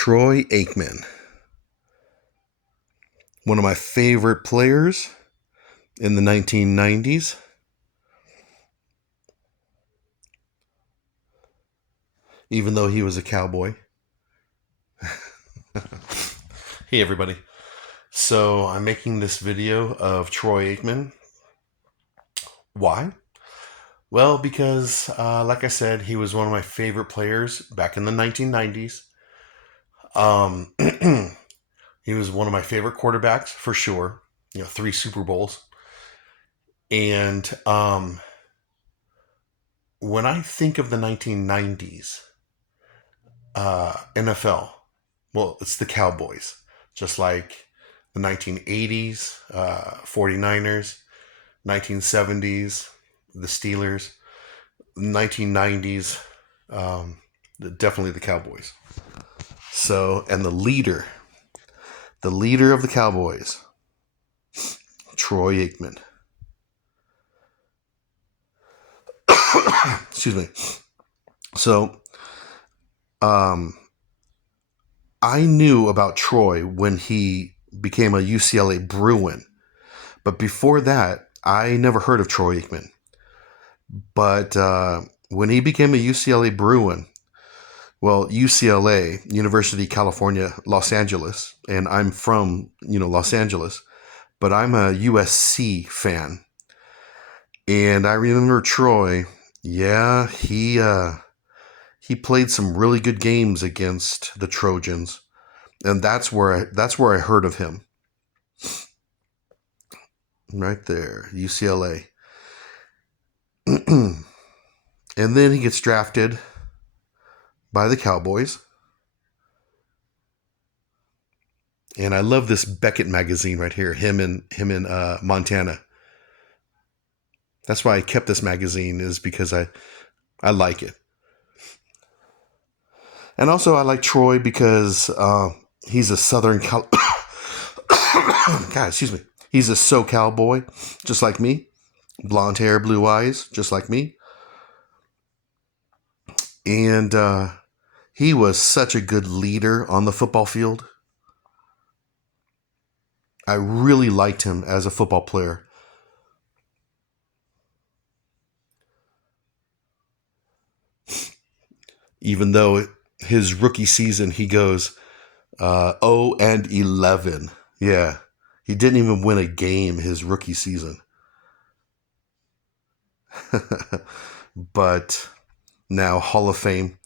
Troy Aikman, one of my favorite players in the 1990s. Even though he was a cowboy. Hey everybody. So I'm making this video of Troy Aikman. Why? Well, because like I said, he was one of my favorite players back in the 1990s. He was one of my favorite quarterbacks for sure. 3 Super Bowls. And when I think of the 1990s NFL, well, it's the Cowboys, just like the 1980s 49ers, 1970s the Steelers, 1990s definitely the Cowboys. So, and the leader of the Cowboys, Troy Aikman. Excuse me. So, I knew about Troy when he became a UCLA Bruin. But before that, I never heard of Troy Aikman. But when he became a UCLA Bruin, well, UCLA, University of California, Los Angeles, and I'm from, Los Angeles, but I'm a USC fan. And I remember Troy, yeah, he played some really good games against the Trojans. And that's where I heard of him. Right there, UCLA. And then he gets drafted by the Cowboys. And I love this Beckett magazine right here, him in Montana. That's why I kept this magazine, is because I like it. And also I like Troy because he's a Southern God, excuse me. He's a SoCal boy, just like me. Blonde hair, blue eyes, just like me. And he was such a good leader on the football field. I really liked him as a football player. Even though his rookie season, he goes 0-11. Yeah, he didn't even win a game his rookie season. But now Hall of Famer.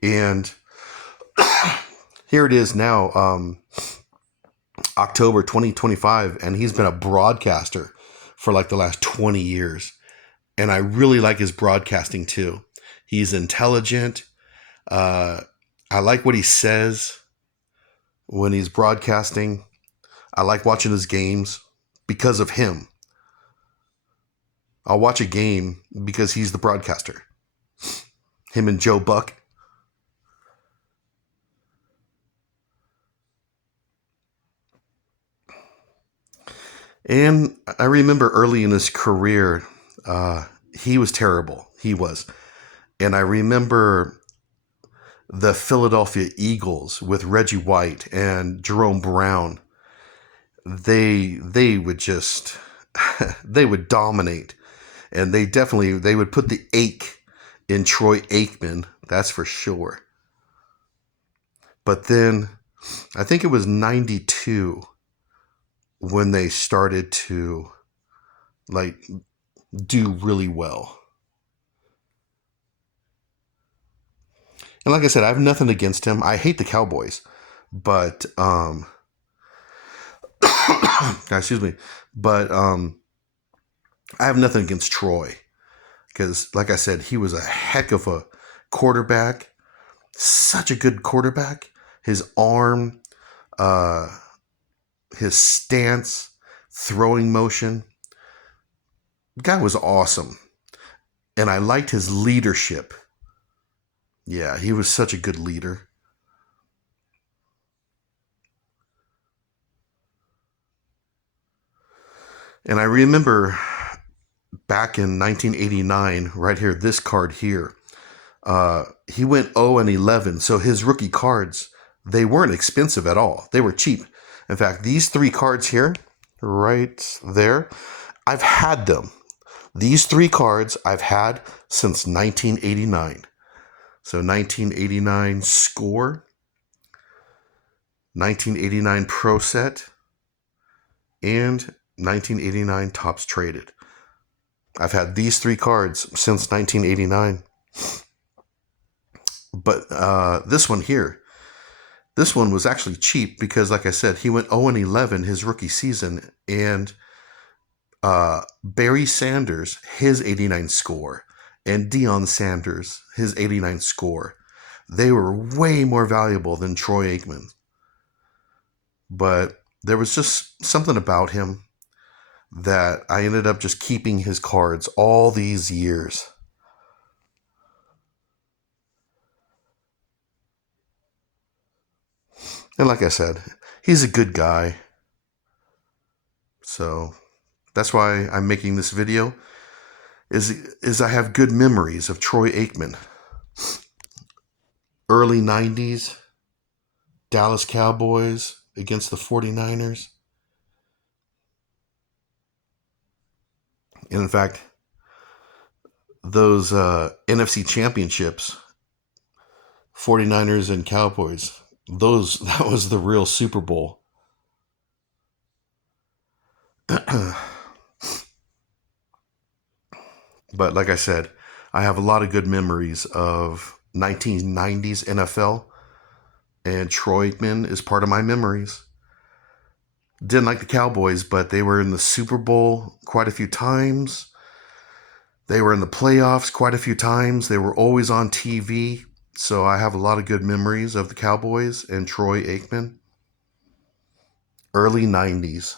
And here it is now, October 2025, and he's been a broadcaster for like the last 20 years. And I really like his broadcasting too. He's intelligent. I like what he says when he's broadcasting. I like watching his games because of him. I'll watch a game because he's the broadcaster. Him and Joe Buck. And I remember early in his career, he was terrible. He was. And I remember the Philadelphia Eagles with Reggie White and Jerome Brown. They would just, they would dominate. And they would put the ache in Troy Aikman. That's for sure. But then I think it was 92 when they started to do really well. And like I said, I have nothing against him. I hate the Cowboys, but excuse me, but I have nothing against Troy because, like I said, he was a heck of a quarterback, such a good quarterback. His arm, his stance, throwing motion. The guy was awesome. And I liked his leadership. Yeah, he was such a good leader. And I remember back in 1989, right here, this card here, He went 0-11, so his rookie cards, they weren't expensive at all. They were cheap. In fact, these 3 cards here, right there, I've had them. These 3 cards I've had since 1989. So 1989 Score, 1989 Pro Set, and 1989 Topps Traded. I've had these 3 cards since 1989. But this one here, this one was actually cheap because, like I said, he went 0-11 his rookie season, and Barry Sanders, his 89 Score, and Deion Sanders, his 89 Score, they were way more valuable than Troy Aikman. But there was just something about him that I ended up just keeping his cards all these years. And like I said, he's a good guy. So that's why I'm making this video, is I have good memories of Troy Aikman. Early 90s, Dallas Cowboys against the 49ers. And in fact, those NFC championships, 49ers and Cowboys, that was the real Super Bowl. But like I said, I have a lot of good memories of 1990s NFL, and Troy Aikman is part of my memories. Didn't like the Cowboys, but they were in the Super Bowl quite a few times. They were in the playoffs quite a few times. They were always on TV. So I have a lot of good memories of the Cowboys and Troy Aikman. Early 90s.